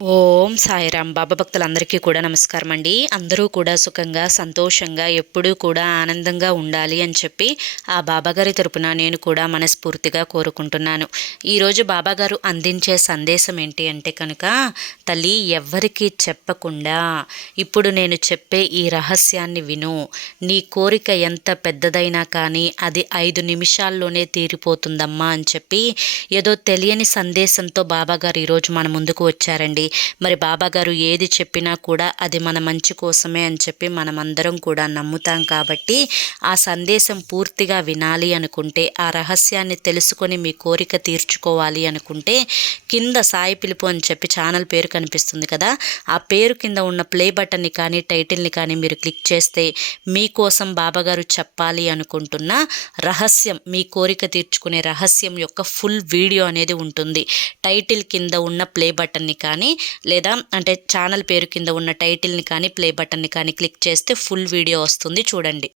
Well, Sairam. బాబా భక్తులందరికీ కూడా నమస్కారం అండి. అందరూ కూడా సుఖంగా సంతోషంగా ఎప్పుడూ కూడా ఆనందంగా ఉండాలి అని చెప్పి ఆ బాబాగారి తరపున నేను కూడా మనస్ఫూర్తిగా కోరుకుంటున్నాను. ఈరోజు బాబాగారు అందించే సందేశం ఏంటి అంటే కనుక తల్లి ఎవ్వరికీ చెప్పకుండా ఇప్పుడు నేను చెప్పే ఈ రహస్యాన్ని విను. నీ కోరిక ఎంత పెద్దదైనా కానీ అది ఐదు నిమిషాల్లోనే తీరిపోతుందమ్మా అని చెప్పి ఏదో తెలియని సందేశంతో బాబాగారు ఈరోజు మన ముందుకు వచ్చారండి. మరి బాబాగారు ఏది చెప్పినా కూడా అది మన మంచి కోసమే అని చెప్పి మనమందరం కూడా నమ్ముతాం కాబట్టి ఆ సందేశం పూర్తిగా వినాలి అనుకుంటే ఆ రహస్యాన్ని తెలుసుకొని మీ కోరిక తీర్చుకోవాలి అనుకుంటే కింద సాయి పిలుపు అని చెప్పి ఛానల్ పేరు కనిపిస్తుంది కదా ఆ పేరు కింద ఉన్న ప్లే బటన్ని కానీ టైటిల్ని కానీ మీరు క్లిక్ చేస్తే మీకోసం బాబాగారు చెప్పాలి అనుకుంటున్న రహస్యం మీ కోరిక తీర్చుకునే రహస్యం యొక్క ఫుల్ వీడియో అనేది ఉంటుంది. టైటిల్ కింద ఉన్న ప్లే బటన్ని కానీ లేదా అంటే ఛానల్ పేరు కింద ఉన్న టైటిల్ని కానీ ప్లే బటన్ని కానీ క్లిక్ చేస్తే ఫుల్ వీడియో వస్తుంది. చూడండి.